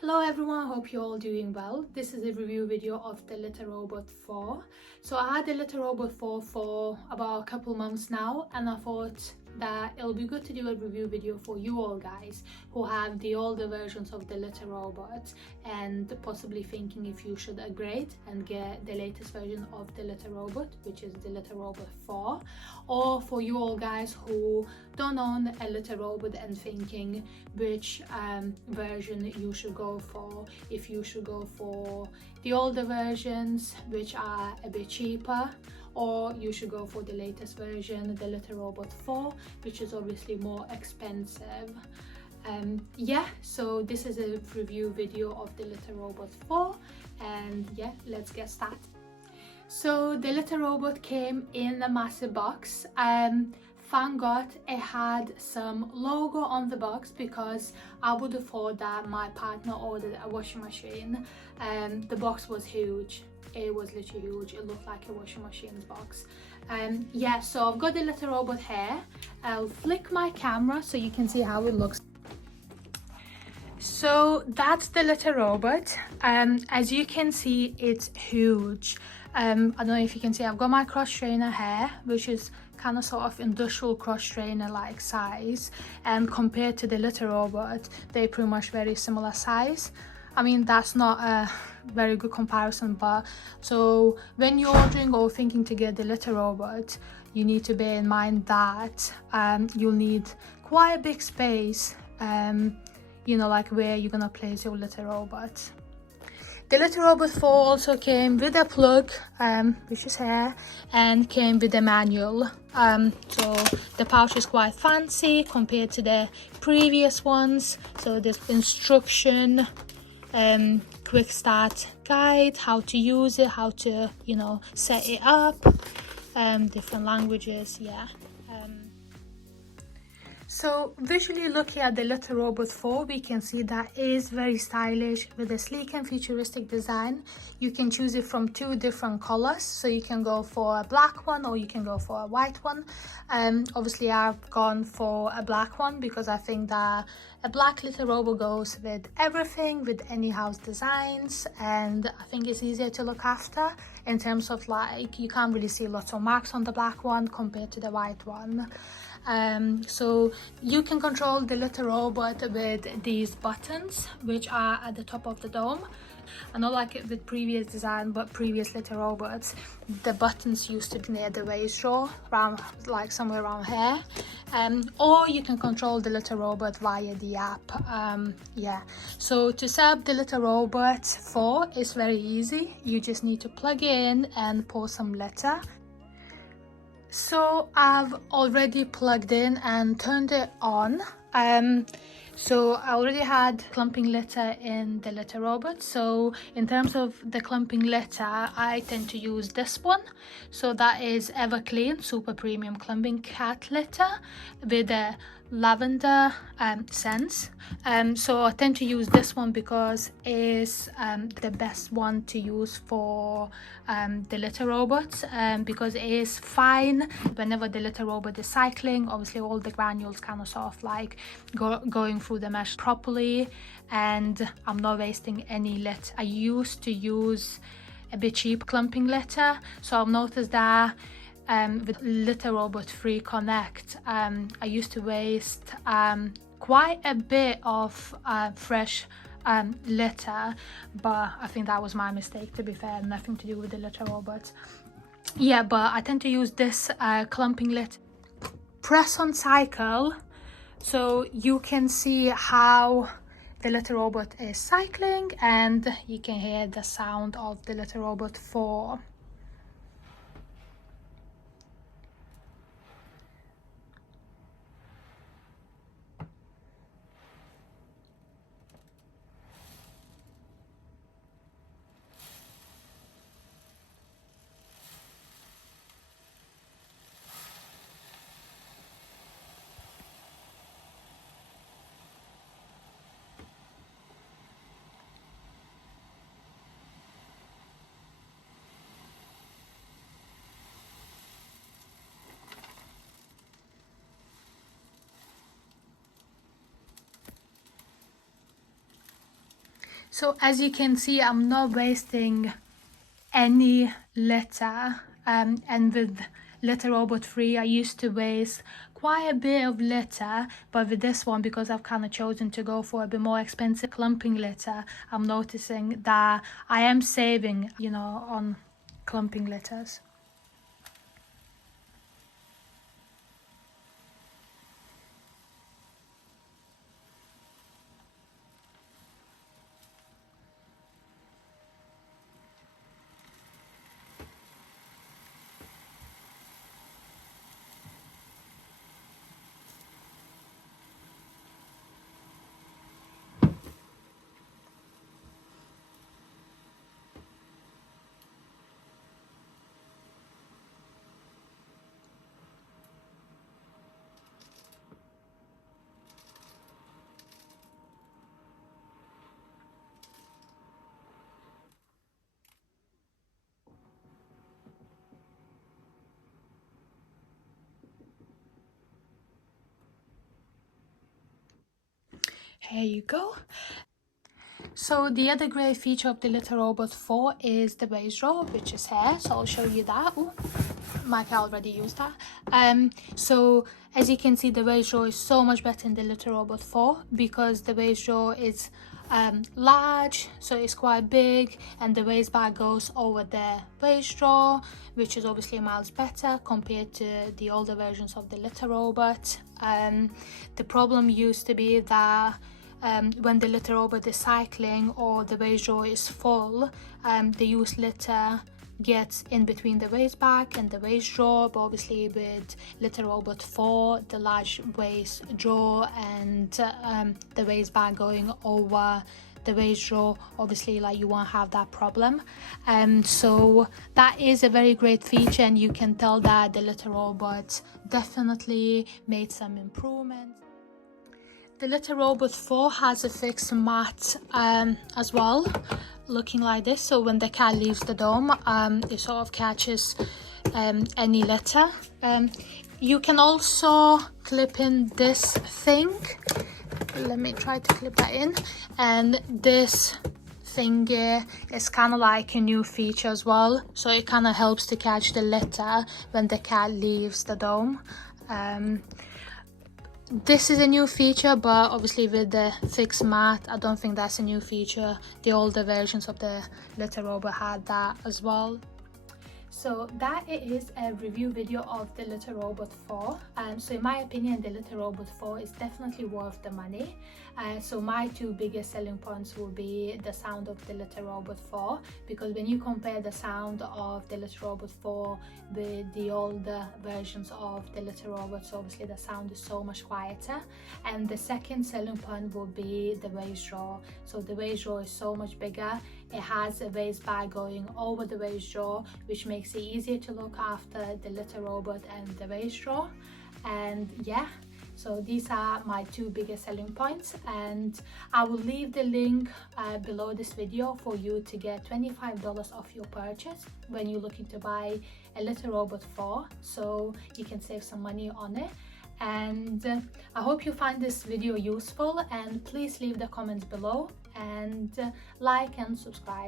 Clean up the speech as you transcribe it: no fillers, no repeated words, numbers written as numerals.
Hello everyone, hope you're all doing well. This is a review video of the Little Robot 4. So I had the Little Robot 4 for about a couple months now, and I thought that it'll be good to do a review video for you all guys who have the older versions of the Little Robot and possibly thinking if you should upgrade and get the latest version of the Little Robot, which is the Little Robot 4, or for you all guys who don't own a Little Robot and thinking which version you should go for, if you should go for the older versions which are a bit cheaper, or you should go for the latest version, the Little Robot 4, which is obviously more expensive. So this is a review video of the Little Robot 4, and yeah, let's get started. So the Little Robot came in a massive box. Thank God it had some logo on the box, because I would have thought that my partner ordered a washing machine. The box was huge. It was literally huge. It looked like a washing machine's box. So I've got the Little Robot here. I'll flick my camera so you can see how it looks. So that's the Little Robot. As you can see, it's huge. I don't know if you can see, I've got my cross trainer here, which is kind of sort of industrial cross trainer like size, and compared to the Little Robot, they're pretty much very similar size. I mean, that's not a very good comparison, but so when you're ordering or thinking to get the Little Robot, you need to bear in mind that you'll need quite a big space, like where you're gonna place your Little Robot. The Little Robot 4 also came with a plug, which is here, and came with a manual. So the pouch is quite fancy compared to the previous ones. So there's instruction, quick start guide, how to use it, how to set it up, different languages. So visually looking at the Little Robot 4, we can see that it is very stylish with a sleek and futuristic design. You can choose it from two different colors, so you can go for a black one or you can go for a white one. Obviously I've gone for a black one because I think that a black Little Robot goes with everything, with any house designs, and I think it's easier to look after in terms of you can't really see lots of marks on the black one compared to the white one. So you can control the Little Robot with these buttons, which are at the top of the dome. I know, like with previous design, but previous Little Robots, the buttons used to be near the waist drawer, around somewhere around here. Or you can control the Little Robot via the app. So to set up the Little Robot 4 is very easy. You just need to plug in and pour some litter. So I've already plugged in and turned it on. So I already had clumping litter in the Little Robot. So in terms of the clumping litter, I tend to use this one. So that is Everclean Super Premium Clumping Cat Litter with a lavender scent. So I tend to use this one because it's the best one to use for the Little Robots, because it is fine whenever the Little Robot is cycling. Obviously all the granules kind of sort of going through the mesh properly, and I'm not wasting any litter. I used to use a bit cheap clumping litter, so I've noticed that with Little Robot 3 Connect, I used to waste quite a bit of fresh litter, but I think that was my mistake, to be fair, nothing to do with the Little Robot. But I tend to use this clumping litter. Press on cycle, so you can see how the Little Robot is cycling, and you can hear the sound of the Little Robot 4. So as you can see, I'm not wasting any litter, and with Litter Robot 3 I used to waste quite a bit of litter, but with this one, because I've kind of chosen to go for a bit more expensive clumping litter, I'm noticing that I am saving, you know, on clumping litters. Here you go. So the other great feature of the Litter Robot 4 is the waste drawer, which is here. So I'll show you that. Ooh, Mike already used that. So as you can see, the waste drawer is so much better in the Litter Robot 4 because the waste drawer is large, so it's quite big, and the waste bag goes over the waste drawer, which is obviously miles better compared to the older versions of the Litter Robot. The problem used to be that when the litter robot is cycling or the waste drawer is full, the used litter gets in between the waste bag and the waste drawer. But obviously with Litter Robot 4, the large waste drawer and the waste bag going over the waste drawer, obviously like you won't have that problem. So that is a very great feature, and you can tell that the Litter Robot definitely made some improvements. The Litter Robot 4 has a fixed mat as well, looking like this. So when the cat leaves the dome, it sort of catches any litter. You can also clip in this thing. Let me try to clip that in. And this thingy is kind of like a new feature as well. So it kind of helps to catch the litter when the cat leaves the dome. This is a new feature, but obviously with the fixed mat, I don't think that's a new feature. The older versions of the Litter Robot had that as well. So that is a review video of the Litter Robot 4. So in my opinion, the Litter Robot 4 is definitely worth the money. So my two biggest selling points will be the sound of the Litter Robot 4, because when you compare the sound of the Litter Robot 4 with the older versions of the Litter Robots, obviously the sound is so much quieter. And the second selling point will be the waste drawer. So the waste drawer is so much bigger. It has a waste bag going over the waste drawer, which makes it easier to look after the Litter Robot and the waste drawer. And yeah, so these are my two biggest selling points, and I will leave the link below this video for you to get $25 off your purchase when you're looking to buy a Litter Robot 4, so you can save some money on it. And I hope you find this video useful, and please leave the comments below and like and subscribe.